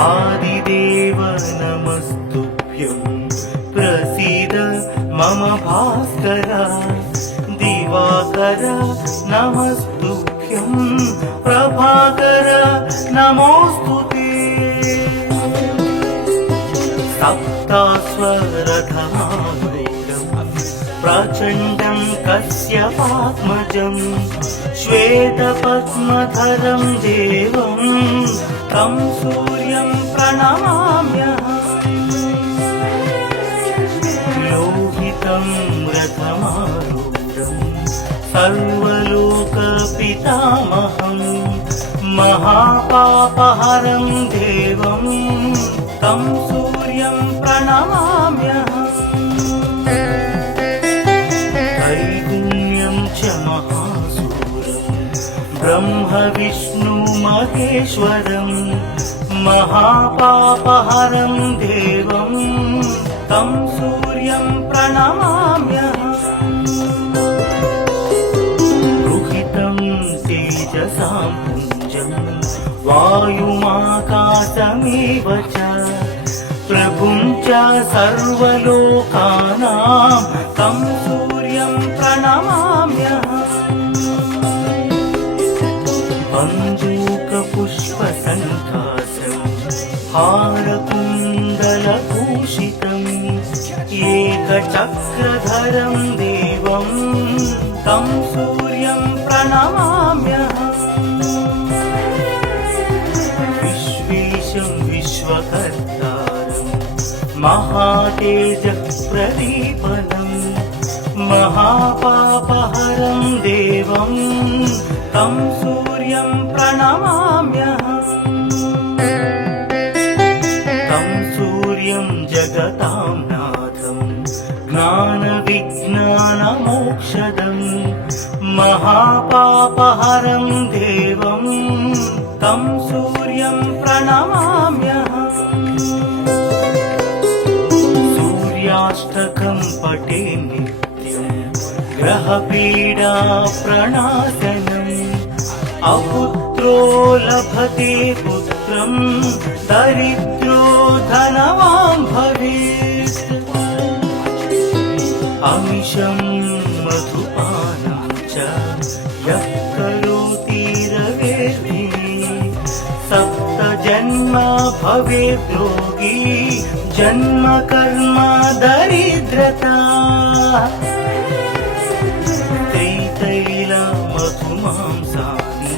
आदिदेव नमस्तुभ्यं प्रसीद मम भास्कर दिवाकर नमस्तुभ्यं प्रभाकर नमोस्तुते सप्तास्वरधमारूढं प्रचण्डं कश्यपात्मजं श्वेतपद्मधरं देवं तं सूर्यं प्रणमाम्यहम् लोहितं रथमारूढं सर्वलोकपितामहं महापापहरं देवं तं सूर्यं प्रणमाम्यहम् त्रैगुण्यं च महासूरं ब्रह्म विष्णु महेश्वरं महापापहरं देवं तं सूर्यं प्रणमाम्यहम् रुहितं तेजसां पुञ्जं वायुमाकाशमेव च प्रभुं च सर्वलोकानां तं सूर्यं प्रणमाम्यहम् बन्धूकपुष्पसङ्कासं हारकुण्डलभूषितम् एकचक्रधरं देवं तं सूर्यं प्रणमाम्यहम् विश्वेशं विश्वकर्तारं महातेजप्रदीपनं महापापहरं देवं तं सूर्यं प्रणमाम्यहम् तं सूर्यं जगतां नाथं ज्ञानविज्ञानमोक्षदं महापापहरं देवं तं सूर्यं प्रणमाम्यहम् सूर्याष्टकं पठे नित्यं ग्रहपीडा प्रणाशनम् अपुत्रो लभते पुत्रं दरिद्रो धनवान् भवेत् अमिषं मधुपानं च यः करोति रवेर्भिः सप्तजन्म भवेत् रोगी जन्म कर्म दरिद्रता तैतैलमधुमांसानि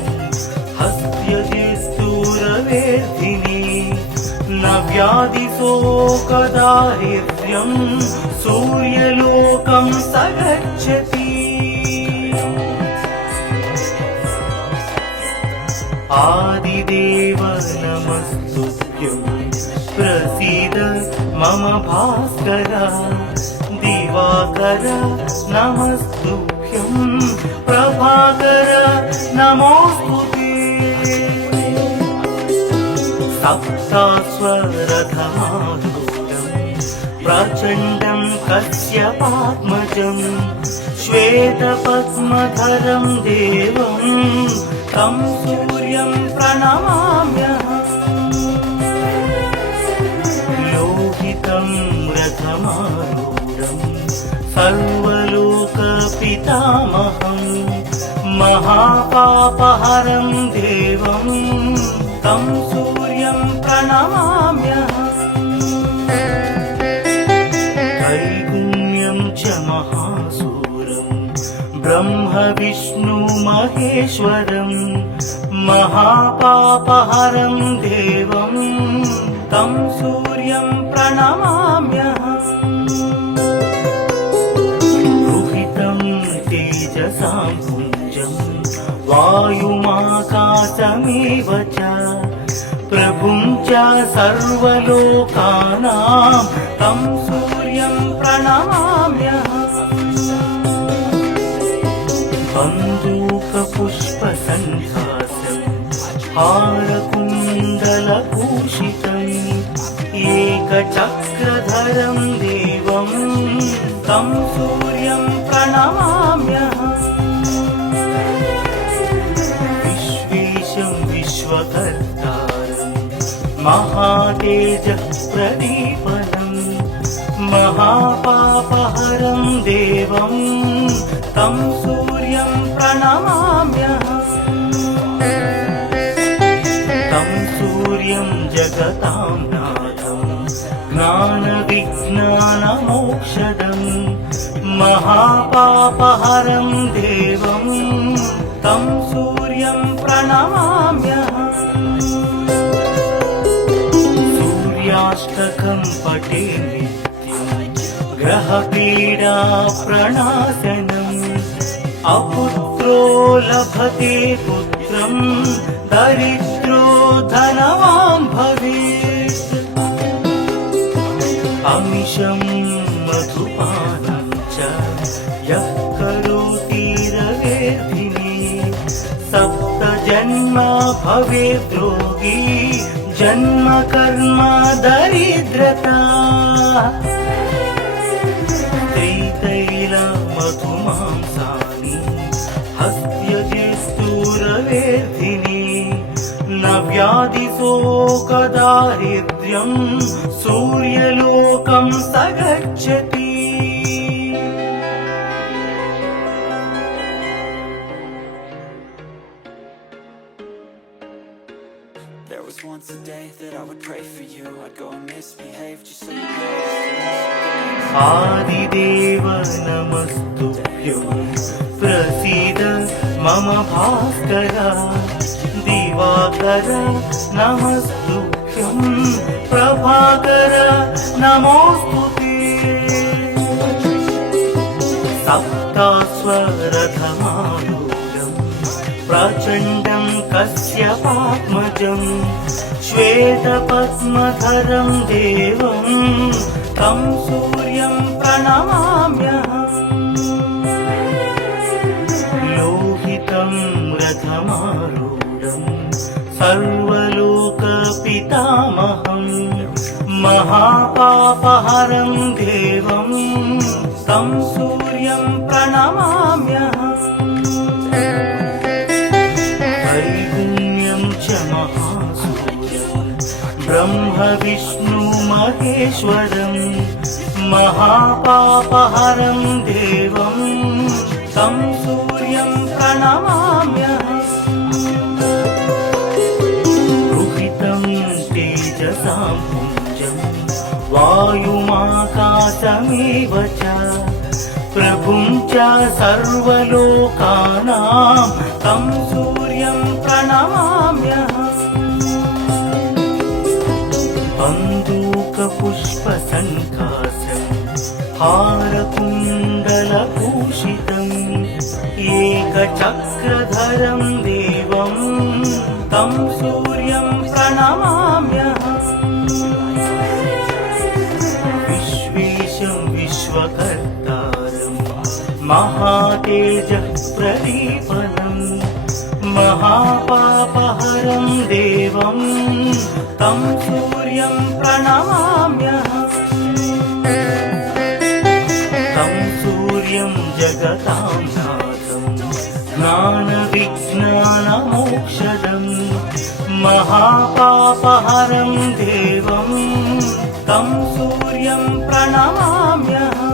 हस्त्यजिस्तूरवेर्धिनि न व्याधिशोकदारिद्र्यं सूर्यलोकं स गच्छति आदिदेव नमस्तुभ्यं प्रसीद मम भास्कर दिवाकर नमस्तुभ्यं प्रभाकर नमोस्तुते सप्तास्वरधमारूढं प्रचण्डं कश्यपात्मजं श्वेतपद्मधरं देवं तं सूर्यं प्रणमाम्यहम् लोहितं रथमारूढं सर्वलोकपितामहं महापापहरं देवं तं सूर्यं प्रणमाम्यहम् त्रैगुण्यं च महासूरं ब्रह्म विष्णु महेश्वरं महापापहरं देवं तं सूर्यं प्रणमाम्यहम् रुहितं तेजसां पुञ्जं वायुमाकाशमेव च प्रभुं च सर्वलोकानां तं सूर्यं प्रणमाम्यहम् बन्धूकपुष्पसङ्कासं हारकुण्डलभूषितम् एकचक्रधरं देवं तं सूर्यं प्रणमाम्यहम् विश्वेशं विश्वकर्तारं महातेजः प्रदीपनम् महापापहरं देवं तं सूर्यं प्रणमाम्यहम् तं सूर्यं जगतां नाथं ज्ञानविज्ञानमोक्षदम् महापापहरं देवं तं सूर्यं प्रणमाम्यहम् सूर्याष्टकं पठे नित्यं ग्रहपीडा प्रणाशनम् अपुत्रो लभते पुत्रं दरिद्रो धनवान् भवेत् अमिषं मधुपानं च यः करोति रवेर्धिने सप्तजन्म भवेत् रोगी जन्म कर्म दरिद्रता त्रितैलमधुमांसानि हस्त्यजिस्तूरवेर्धिने न व्याधिशोकदारिद्र्यं सूर्यलोकं स गच्छति There was once a day that I would pray for you. I'd go and misbehave just so you know. आदिदेव नमस्तुभ्यं प्रसीद मम भास्कर दिवाकर नमस्तुभ्यं प्रभाकर नमोस्तुते सप्तास्वरथमारूढं प्रचण्डं कश्यपात्मजं श्वेतपद्मधरं देवं तं सूर्यं प्रणमाम्यहम् लोहितं रथमारूढं सर्वलोकपितामहं महापापहरं देवं तं सूर्यं प्रणमाम्यहम् त्रैगुण्यं च महासूर्यं ब्रह्म विष्णु महेश्वरं महापापहरं देवं तं सूर्यं प्रणमाम्यहम् रुहितं तेजसां पुञ्जं वायुमाकाशमेव च प्रभुं च सर्वलोकानां तं सूर्यं प्रणमाम्यहम् बन्दूकपुष्पसङ्काशं हारकुण्डलभूषितम् एकचक्रधरं देवं तं सूर्यं प्रणमाम्यहम् विश्वेशं विश्वकर्तारं महातेजः प्रदीपनम् महापापहरं देवं तं सूर्यं प्रणमाम्यहम् तं सूर्यं जगतां नाथं ज्ञानविज्ञानमोक्षदम् महापापहरं देवं तं सूर्यं प्रणमाम्यहम्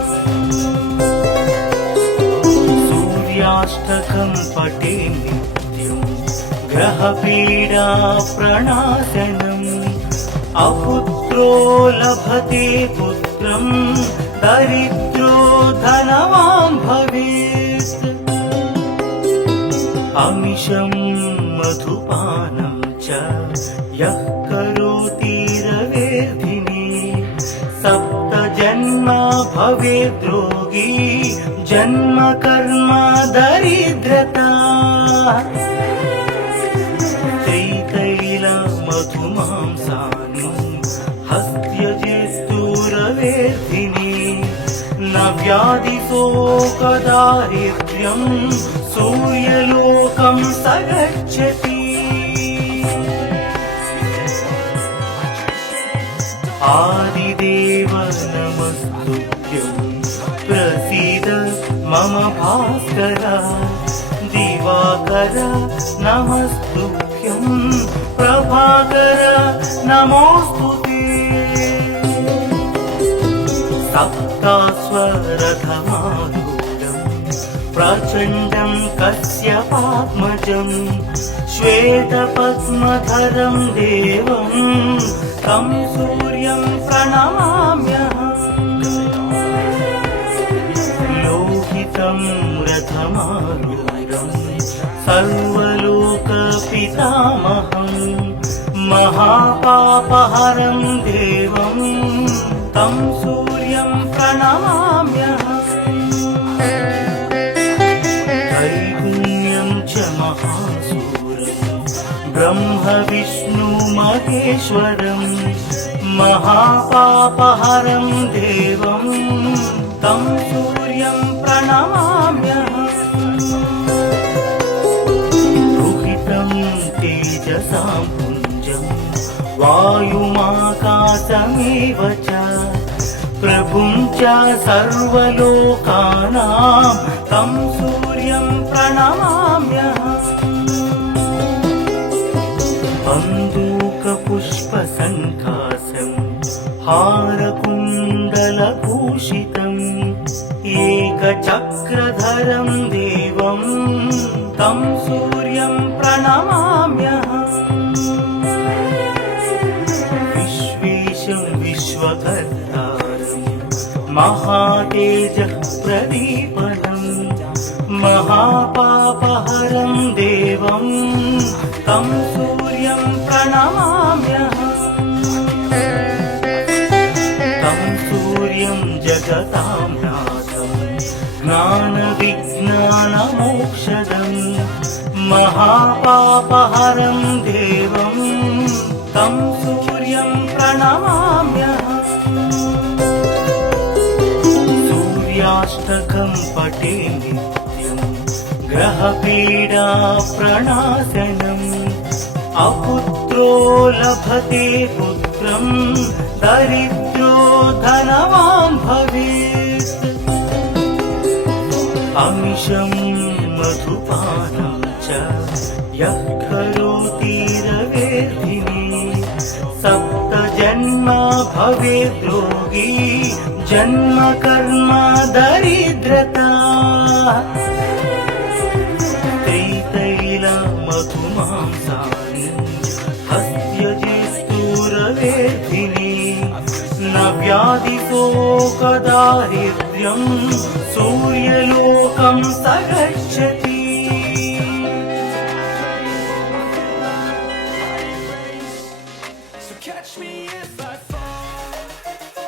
सूर्याष्टकं पठे नित्यं ग्रहपीडा प्रणाशनम् अपुत्रो लभते पुत्रं दरिद्रो धनवान् भवेत् अमिषं मधुपानं च यः करोति रवेर्धिने सप्तजन्म भवेत् रोगी जन्म कर्म दरिद्रता त्रितैलमधुमांसानि हस्त्यजिस्तूरवेर्धिने न व्याधिशोकदारिद्र्यं सूर्यलोकं स गच्छति आदिदेव नमस्तुभ्यं प्रसीद मम भास्कर दिवाकर नमस्तुभ्यं नमस्तुभ्यं प्रभाकर नमोऽस्तु ते सप्तास्वरथमारूढं प्रचण्डं कश्यपात्मजं श्वेतपद्मधरं देवं तं सूर्यं प्रणमाम्यहम् लोहितं रथमारूढं सर्वलोकपितामहं महापापहरं देवं तं सूर्यं प्रणमाम्यहम् त्रैगुण्यं च महासूरं ब्रह्म विष्णु महेश्वरं महापापहरं देवं तं सूर्यं प्रणमाम्यहम् रुहितं तेजसां पुञ्जं वायुमाकाशमेव च प्रभुं च सर्वलोकानां तं सूर्यं प्रणमाम्यहम् बन्दूकपुष्पसङ्कासं हारकुण्डलभूषितम् एकचक्रधरं देवं तं सूर्यं प्रणमाम्यहम् विश्वेशं विश्वकर्तारं महातेजः प्रदीपनं महापापहरं देवं तं सूर्यं प्रणमाम्यहम् तं सूर्यं जगतां नाथं ज्ञानविज्ञानमोक्षदं महापापहरं देवं तं सूर्यं प्रणमाम्यहम् सूर्याष्टकं पठे नित्यं ग्रहपीडाप्रणाशनम् अपुत्रो लभते पुत्रं दरिद्रो धनवान् भवेत् अमिषं मधुपानं च यः करोति रवेर्धिनी सप्तजन्म भवेद् रोगी जन्म कर्म दरिद्रता त्रितैलमधुमांसानि हस्त्यजिस्तूरवेर्धिनी न व्याधिशोकदारिद्र्यं सूर्यलोकं स गच्छति So catch me if I fall.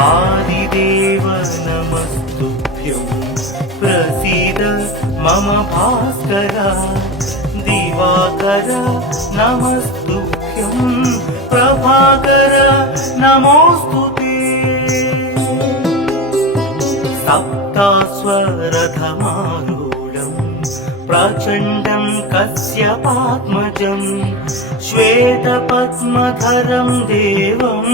आदिदेव नमस्तुभ्यं प्रसीद मम भास्कर दिवाकर नमस्तुभ्यं प्रभाकर नमोऽस्तु ते सप्तास्वरथमारूढं प्रचण्डं कश्यपात्मजं श्वेतपद्मधरं देवं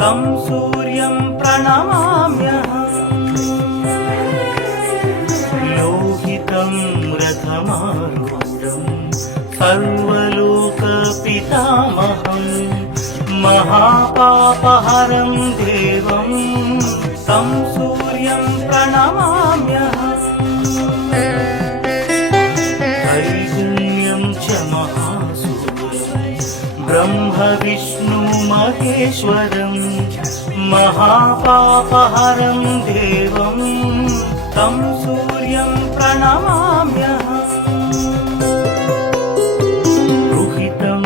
तं सूर्यं प्रणमाम्यहम् लोहितं रथमारूढं सर्वलोकपितामहं महापापहरं देवं तं सूर्यं प्रणमाम्यहम् त्रैगुण्यं च महासूरं ब्रह्म विष्णु महेश्वरं महापापहरं देवं तं सूर्यं प्रणमाम्यहम् रुहितं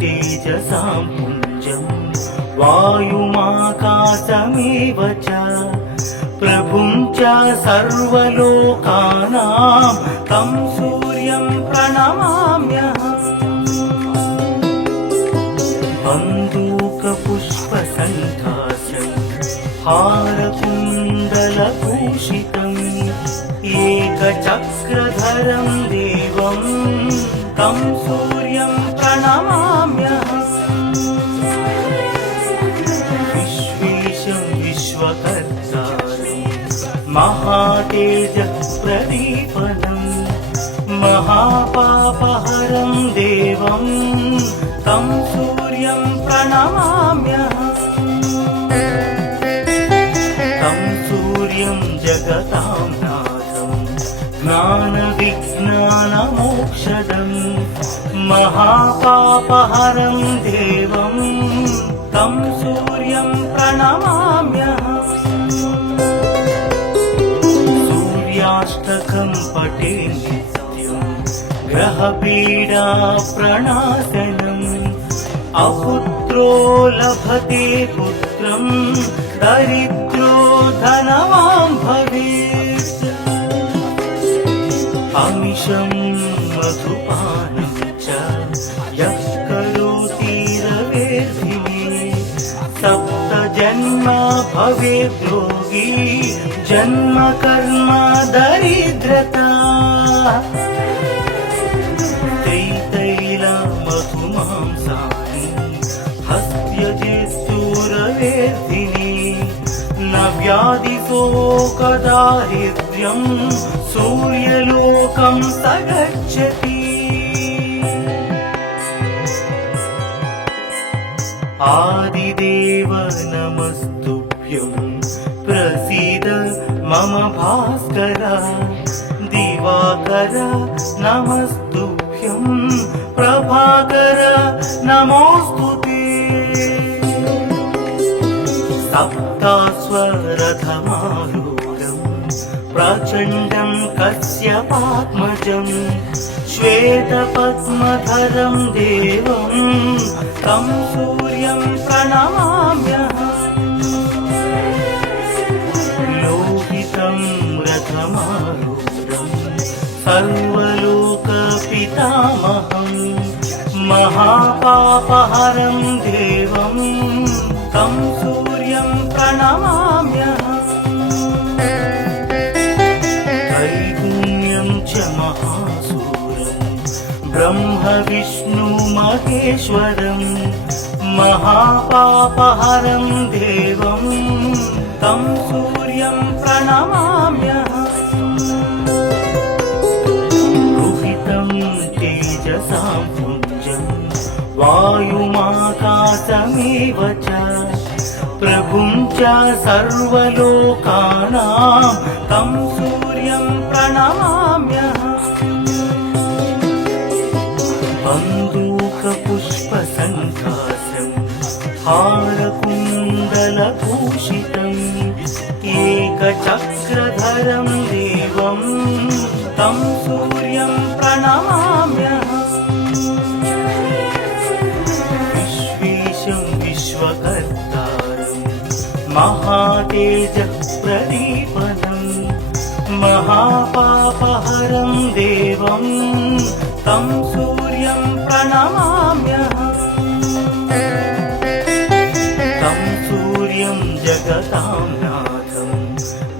तेजसां पुञ्जं वायुमाकाशमेव च प्रभुं च सर्वलोकानां तं सूर्यं प्रणमाम्यहम् बन्दूकपुष्पसङ्कासं हारकुण्डलभूषितम् एकचक्रधरं देवं तं सूर्यं प्रणमाम्यहम् विश्वेशं विश्वकर्तारं महातेज प्रदीपनं महापापहरं देवं तं सूर्यं प्रणमाम्यहम् तं सूर्यं जगतां नाथं ज्ञानविज्ञानमोक्षदं महापापहरं देवं तं सूर्यं प्रणमाम्यहम् सूर्याष्टकं पठे नित्यं ग्रहपीडा प्रणाशनम् अपुत्रो लभते पुत्रं दरिद्रो धनवान् भवेत् अमिषं मधुपानं च यः करोति रवेर्भिः सप्त जन्म भवेत् योगी जन्म कर्म दरिद्रता हस्त्यजेस्तुरवेर्धिनी न व्याधिशोकदारिद्र्यं सूर्यलोकं स गच्छति आदिदेव नमस्तुभ्यं प्रसीद मम भास्कर दिवाकर नमस्तुभ्यं प्रभाकर नमोस्तुते सप्तास्वरथमारूढं प्रचण्डं कश्यपात्मजं श्वेतपद्मधरं देवं तं सूर्यं प्रणमाम्यहम् लोहितं रथमारूढं सर्वलोकपितामहं महापापहरं देवं तं सूर्यं प्रणमाम्यहम् त्रैगुण्यं च महासूरं ब्रह्म विष्णु महेश्वरं महापापहरं देवं तं सूर्यं प्रणमाम्यहम् रुहितं तेजसां पुञ्जं वायुमाकाशमेव च प्रभुं च सर्वलोकानां तं सूर्यं प्रणमाम्यहम् बन्दूकपुष्पसङ्काशं हारकुण्डलभूषितम् एकचक्रधरं देवं तं सूर्यं प्रणमाम्यहम् विश्वेशं विश्वकर्तारं महातेज प्रदीपनं महापापहरं देवं तं सूर्यं प्रणमाम्यहम् तं सूर्यं जगतां नाथं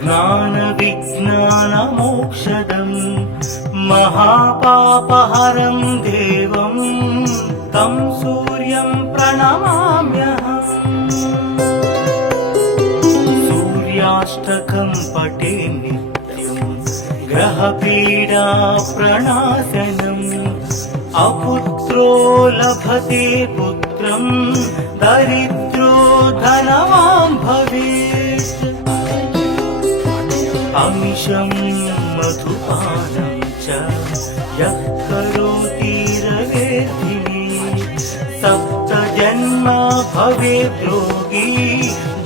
ज्ञानविज्ञानमोक्षदं महापापहरं देवं तं सूर्यं प्रणमाम्यहम् सूर्याष्टकं पठे नित्यं ग्रहपीडा प्रणाशनम् अपुत्रो लभते पुत्रं दरिद्रो धनवान् भवेत् अमिषं मधुपानं च यः करोति रवेर्भिः सप्त जन्म भवेत् योगी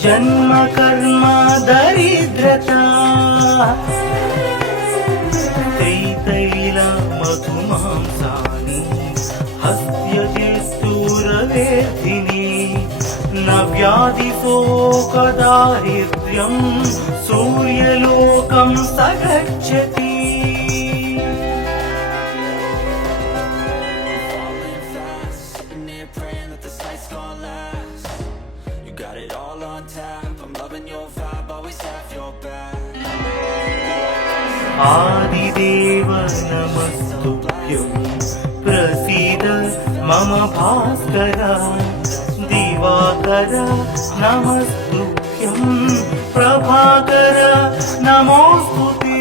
जन्म कर्म दरिद्रता मधुमांसानि हस्त्यजेस्तुरवेर्धिनी न व्याधिशोकदारिद्र्यं सूर्यलोकं स गच्छति आदिदेव नमस्तुभ्यं प्रसीद मम भास्कर दिवाकर नमस्तुभ्यं प्रभाकर नमोऽस्तुते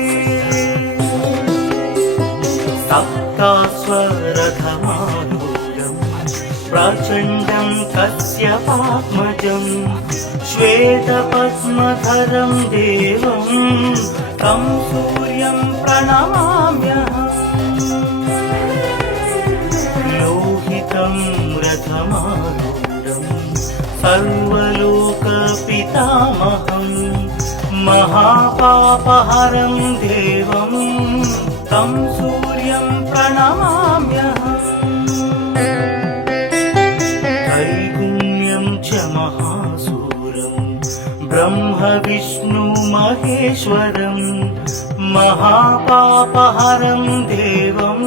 सप्तास्वरथमारूढं प्रचण्डं कश्यपात्मजं श्वेतपद्मधरं देवं तं सूर्यं प्रणमाम्यहम् लोहितं रथमारूढं सर्वलोकपितामहं महापापहरं देवं तं सूर्यं प्रणमाम्यहम् त्रैगुण्यं च महासूरं ब्रह्म विष्णु महेश्वरं महापापहरं देवं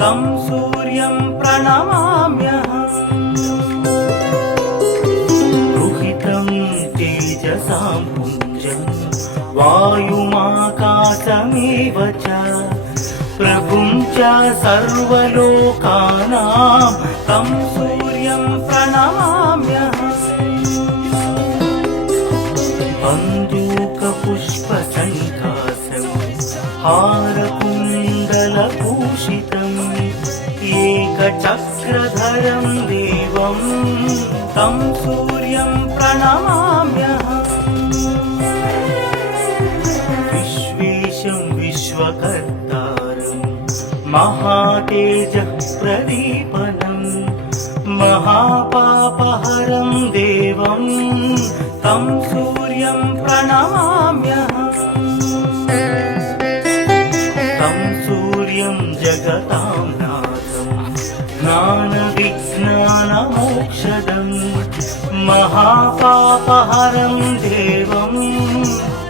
तं सूर्यं प्रणमाम्यहम् रुहितं तेजसां पुञ्जं वायुमाकाशमेव च प्रभुं च सर्वलोकानां तं सूर्यं प्रणमाम्यहम् बन्दूकपुष्पसङ्कासं हारकुण्डलभूषितम् एकचक्रधरं देवं तं सूर्यं प्रणमाम्यहम् विश्वेशं विश्वकर्तारं महातेजः प्रदीपनं महापापहरं देवं तं सूर्यं प्रणमाम्यहम् तं सूर्यं जगतां नाथं ज्ञानविज्ञानमोक्षदं महापापहरं देवं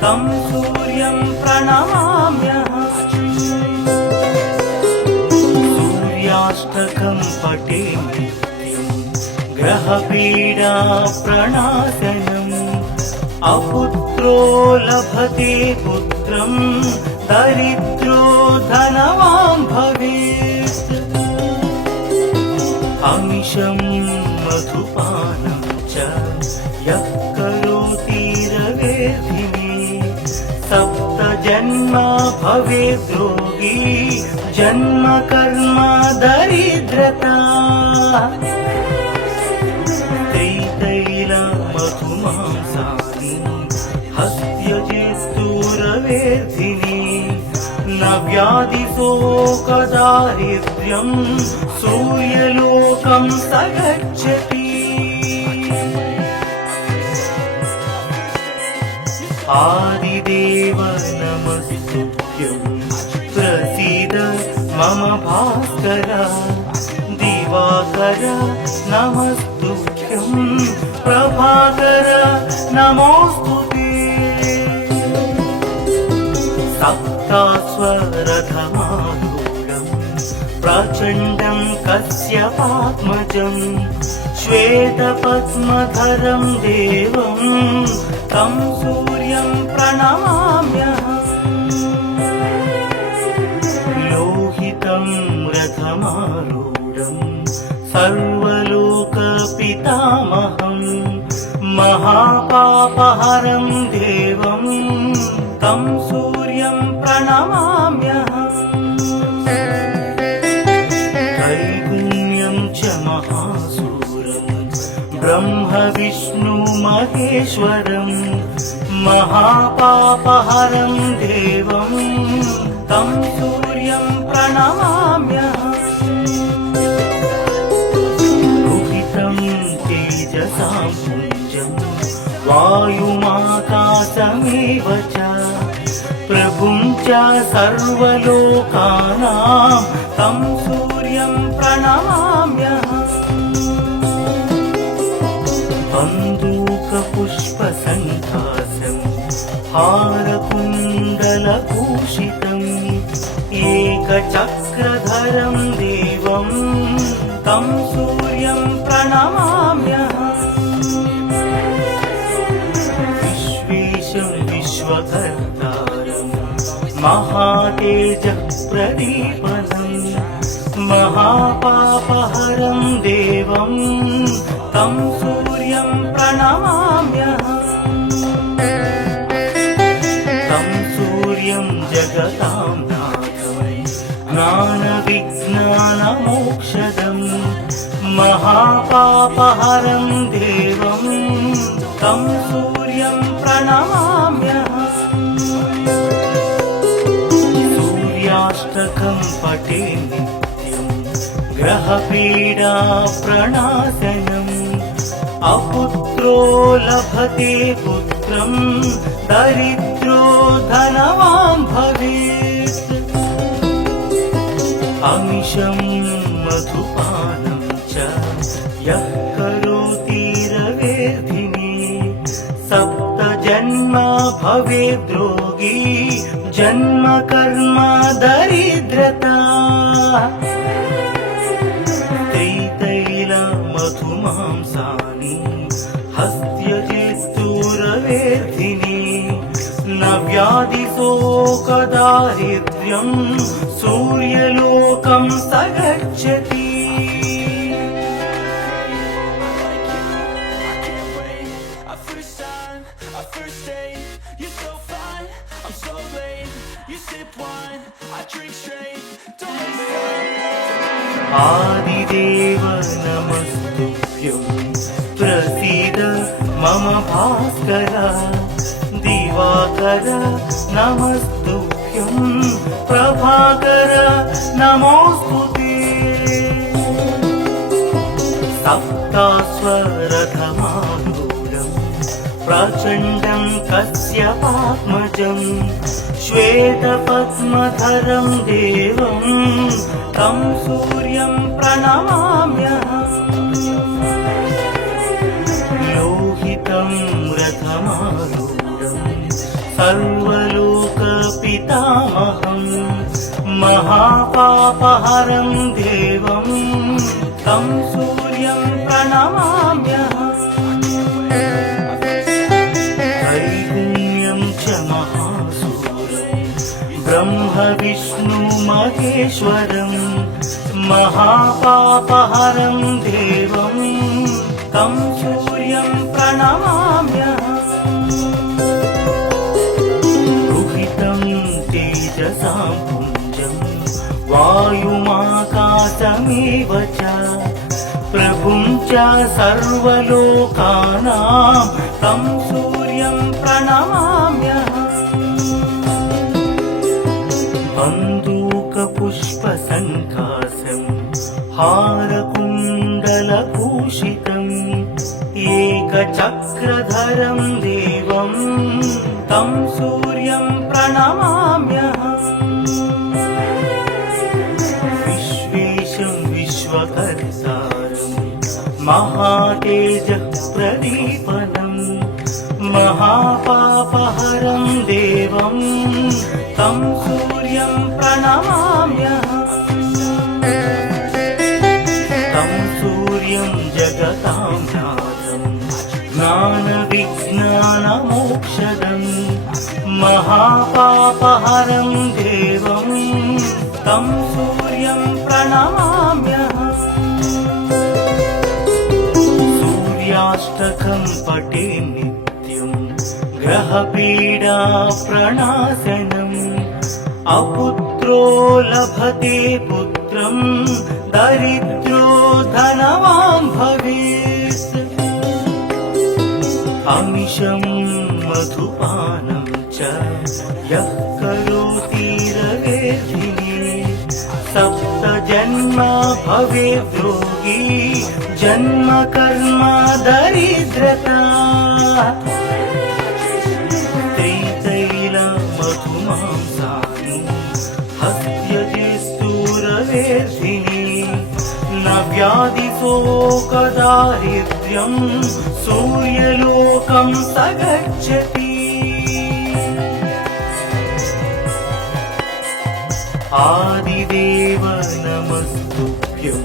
तं सूर्यं प्रणमाम्यहम् सूर्याष्टकं पठे नित्यं ग्रहपीडा प्रणाशनम् अपुत्रो लभते पुत्रं दरिद्रो धनवान् भवेत् अमिषं मधुपानं च यः करोति रवेर्धिने सप्तजन्मा भवेत् रोगी जन्म कर्म दरिद्रता त्रितैलमधुमांसानि हस्त्यजित्तुरवेर्धिने न व्याधिशोकदारिद्र्यं सूर्यलोकं स गच्छति आदिदेव नमस्तुभ्यं प्रसीद मम भास्कर दिवाकर नमस्तुभ्यं प्रभाकर नमोऽस्तुते सप्तास्वरथमारूढं प्रचण्डं कश्यपात्मजं श्वेतपद्मधरं देवं तं सूर्यं प्रणमाम्यहम् लोहितं रथमारूढं सर्वलोकपितामहं महापापहरं देवं तं सूर्यं प्रणमाम्यहम् त्रैगुण्यं च महासूरं ब्रह्म विष्णु महेश्वरं महापापहरं देवं तं सूर्यं प्रणमाम्यहम् रुहितं तेजसां पुञ्जं वायुमाकाशमेव च प्रभुं च सर्वलोकानां तं सूर्यं प्रणमाम्यहम् बन्दूकपुष्पसङ्कासं हारकुण्डलभूषितम् एकचक्रधरं देवं तं सूर्यं प्रणमाम्यहम् विश्वेशं विश्वकर्तारं महातेजः प्रदीपनं महापापहरं देवं तं सूर्यं प्रणमाम्यहम् जगतां नाथं ज्ञानविज्ञानमोक्षदं महापापहरं देवं तं सूर्यं प्रणमाम्यहम् सूर्याष्टकं पठे नित्यं ग्रहपीडा प्रणाशनम् अपुत्रो लभते पुत्रं दरिद्रो धनवान् भवेत् अमिषं मधुपानं च यः करोति रवेर्धिने सप्तजन्म भवेद्रोगी जन्म कर्म दरिद्रता मधुमांसानि हस्त्यजित्तुरवेर्धिनि न व्याधिशोकदारिद्र्यं सूर्यलोकं स गच्छति आदिदेव नमस्तुभ्यं प्रसीद मम भास्कर दिवाकर नमस्तुभ्यं प्रभाकर नमोस्तुते सप्तास्वरथमारूढं प्रचण्डं कश्यपात्मजं श्वेतपद्मधरं देवं तं सूर्यं प्रणमाम्यहम् लोहितं रथमारूढं सर्वलोकपितामहं महापापहरं देवं तं सूर्यं प्रणमाम्यहम् त्रैगुण्यं च महासूरं ब्रह्म विष्णु महेश्वरं महापापहरं देवं तं सूर्यं प्रणमाम्यहम् रुहितं तेजसां पुञ्जं वायुमाकाशमेव च प्रभुं च सर्वलोकानां तं सूर्यं प्रणमाम्यहम् बन्दूकपुष्पसङ्कासं हारकुण्डलभूषितम् एकचक्रधरं देवं तं सूर्यं प्रणमाम्यहम् विश्वेशं विश्वकर्तारं महातेजः प्रदीपनं महापापहरं देवं तं सूर्यं प्रणमाम्यहम् तं सूर्यं जगतां नाथं ज्ञानविज्ञानमोक्षदं महापापहरं देवं तं सूर्यं प्रणमाम्यहम् सूर्याष्टकं पठे नित्यं ग्रहपीडा प्रणाशनम् अपुत्रो लभते पुत्रं दरिद्रो धनवान् भवेत् अमिषं मधुपानं च यः करोति रवेर्धिने सप्तजन्म भवेद्रोगी जन्म कर्म दरिद्रता न व्याधिशोकदारिद्र्यं सूर्यलोकं स गच्छति आदिदेव नमस्तुभ्यं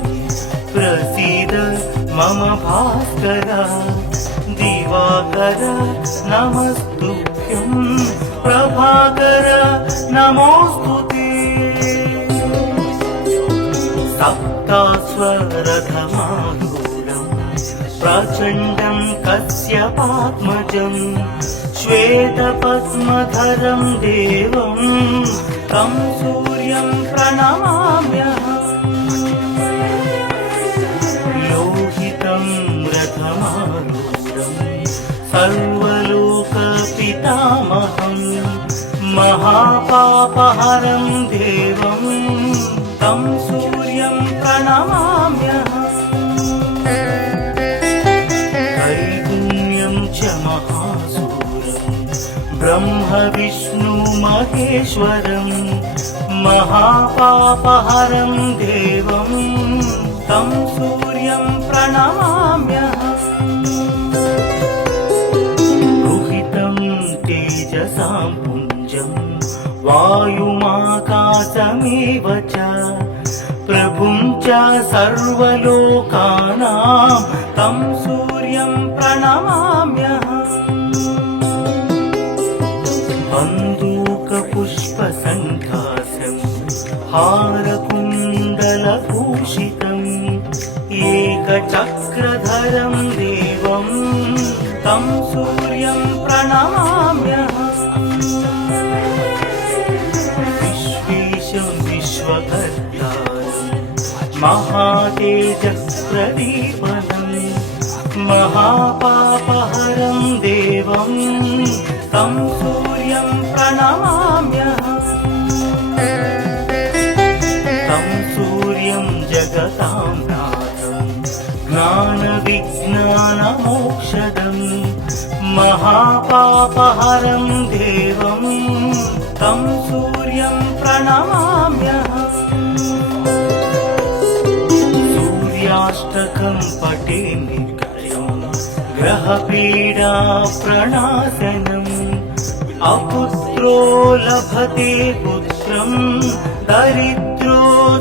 प्रसीद मम भास्कर दिवाकर नमस्तुभ्यं प्रभाकर नमोस्तुते सप्तास्वरथमारूढं प्रचण्डं कश्यपात्मजं श्वेतपद्मधरं देवं तं सूर्यं प्रणमाम्यहम् लोहितं रथमारूढं सर्वलोकपितामहं महापापहरं देवं तं सूर्यं प्रणमाम्यहम् त्रैगुण्यं च महासूरं ब्रह्म विष्णु महेश्वरं महापापहरं देवं तं सूर्यं प्रणमाम्यहम् रुहितं तेजसां पुञ्जं वायुमाकाशमेव च प्रभुं च सर्वलोकानां तं सूर्यं प्रणमाम्यहम् बन्दूकपुष्पसङ्कासं हारकुण्डलभूषितम् एकचक्रधरं देवं तं सूर्यं प्रणमाम्यहम् विश्वेशं विश्वकर्तारं महातेजःप्रदीपनं महापापहरं देवं तं सूर्यं प्रणमाम्यहम् तं सूर्यं जगतां नाथं ज्ञानविज्ञानमोक्षदं महापापहरं देवं तं सूर्यं प्रणमाम्यहम् सूर्याष्टकं पठे नित्यं ग्रहपीडा प्रणाशनम् अपुत्रो लभते पुत्रं दरिद्रो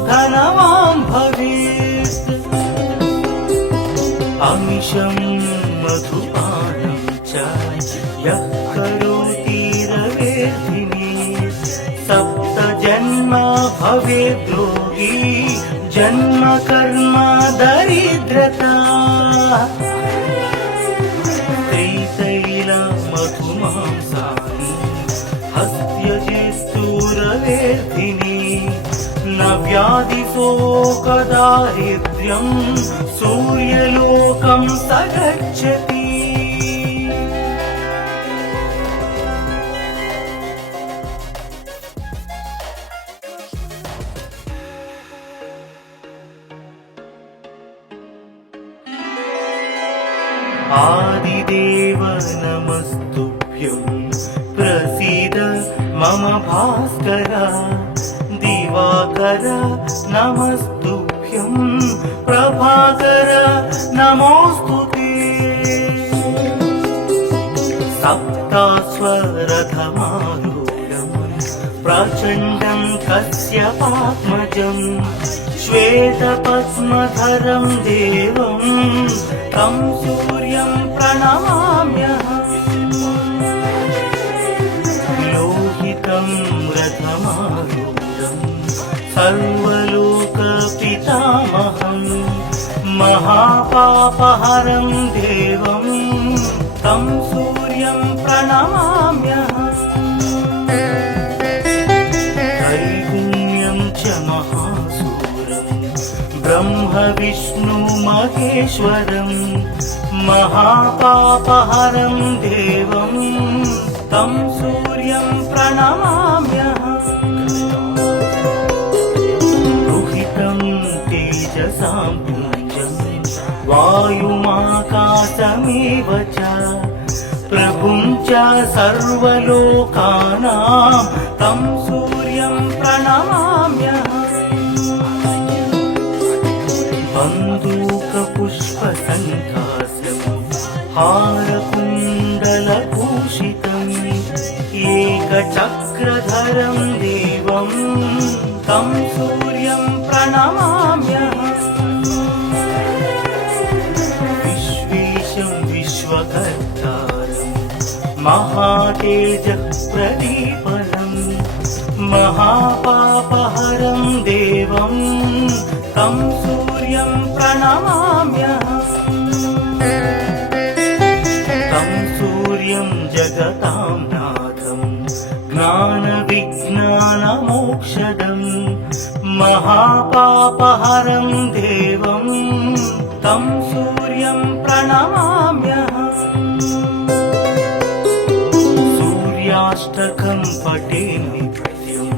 धनवान् भवेत् अमिषं मधुपानं च यः करोति रवेर्धिनी सप्तजन्म भवेद् रोगी जन्म कर्म दरिद्रता त्रितैलमधुमांसानि हस्त्यजेस्तुरवेर्धिनी न व्याधिशोकदारिद्र्यं सूर्यलोकं स गच्छति आदिदेव नमस्तुभ्यं प्रसीद मम भास्कर दिवाकर नमस्तुभ्यं प्रभाकर नमोऽस्तुते सप्तास्वरथमारूढं प्रचण्डं कश्यपात्मजं श्वेतपद्मधरं देवं तं सूर्यं प्रणमाम्यहम् लोहितं रथमारूढं सर्वलोकपितामहं महापापहरं देवं तं सूर्यं प्रणमाम्यहम् त्रैगुण्यं च महासूरं ब्रह्म विष्णु महेश्वरं महापापहरं देवं तं सूर्यं प्रणमाम्यहम् रुहितं तेजसां पुञ्जं वायुमाकाशमेव च प्रभुं च सर्वलोकानां तं सूर्यं प्रणमाम्यहम् बन्दूकपुष्पसङ्कासं हारकुण्डलभूषितम् एकचक्रधरं देवं तं सूर्यं प्रणमाम्यहम् विश्वेशं विश्वकर्तारं महातेजःप्रदीपनं महापापहरं देवं तं सूर्यं प्रणमाम्यहम् तं सूर्यं जगतां नाथं ज्ञानविज्ञानमोक्षदं विज्ञानमोक्षदम् महापापहरं देवं तं सूर्यं प्रणमाम्यहम् सूर्याष्टकं पठे नित्यं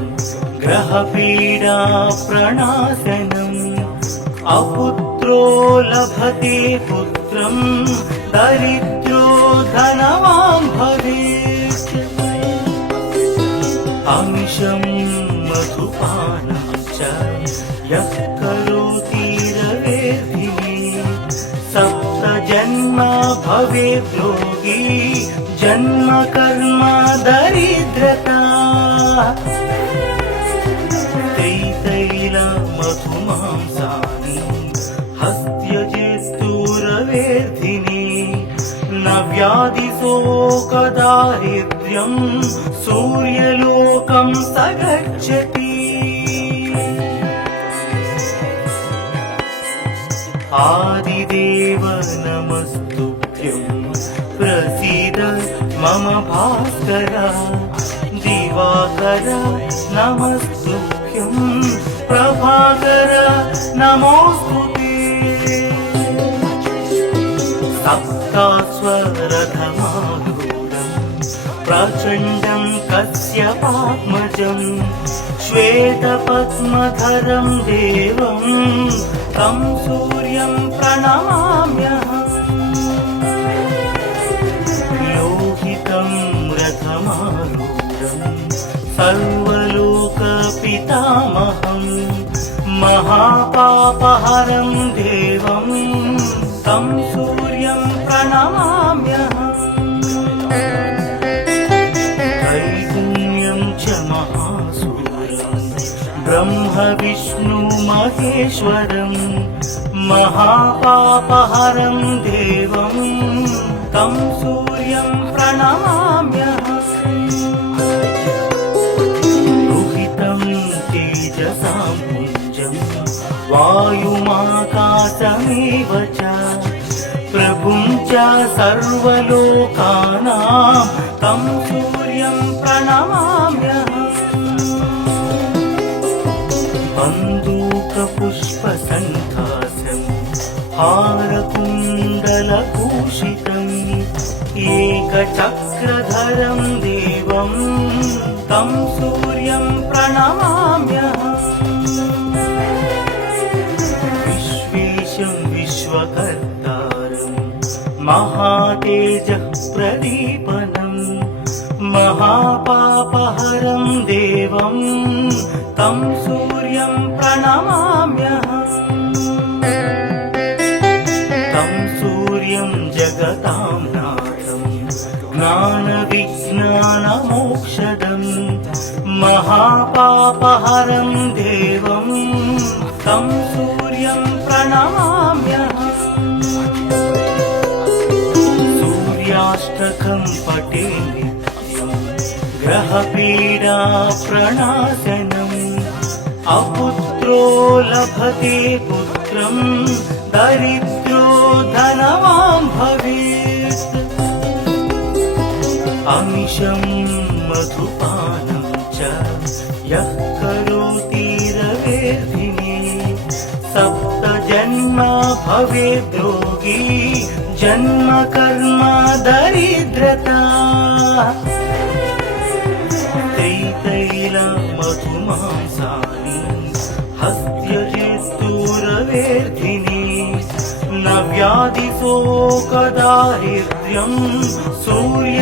ग्रहपीडा प्रणाशनम् अपुत्रो लभते पुत्रं दरिद्रो धनवान् भवेत् अमिषं मधुपानं च यः करोति रवेर्दिने सप्तजन्म भवेत् रोगी जन्म कर्म दरिद्रता तैतैल मधुमांसानि हस्त्यजेस्तुरवेर्धिने न व्याधिशोकदारिद्र्यं सूर्यलोकं स गच्छति आदिदेव नमस्तुभ्यं प्रसीद मम भास्कर दिवाकर नमस्तुभ्यं प्रभाकर नमोस्तुते सप्तास्वरथमारूढं प्रचण्डं कश्यपात्मजं श्वेतपद्मधरं देवं तं सूर्यं प्रणमाम्यहम् लोहितं रथमारूढं सर्वलोकपितामहं महापापहरं देवं तं सूर्यं प्रणमाम्यहम् त्रैगुण्यं च महासूरं ब्रह्म विष्णु महेश्वरं महापापहरं देवं तं सूर्यं प्रणमाम्यहम् दुहितं तेजसां पुञ्जं वायुमाकाशमेव च प्रभुं च सर्वलोकानां तं सूर्यं प्रणमाम्यहम् बन्दूकपुष्पसङ्कासं हारकुण्डलभूषितम् एकचक्रधरं देवं तं सूर्यं प्रणमाम्यहम् विश्वेशं विश्वकर्तारं महातेजः प्रदीपनं महापापहरं देवं तं सूर्यं प्रणमाम्यहम् तं सूर्यं जगतां नाथं ज्ञानविज्ञानमोक्षदम् महापापहरं देवं तं सूर्यं प्रणमाम्यहम् सूर्याष्टकं पठे नित्यं ग्रहपीडा प्रणाशनम् अपुत्रो लभते पुत्रं दरिद्रो धनवान् भवेत् अमिषं मधुपानं च यः करोति रवेर्दिने सप्तजन्म भवेत् रोगी जन्म कर्म दरिद्रता तैतैल मधुमांसानि हस्त्यजेस्तुरवेर्धिने न व्याधिशोकदारिद्र्यं सूर्य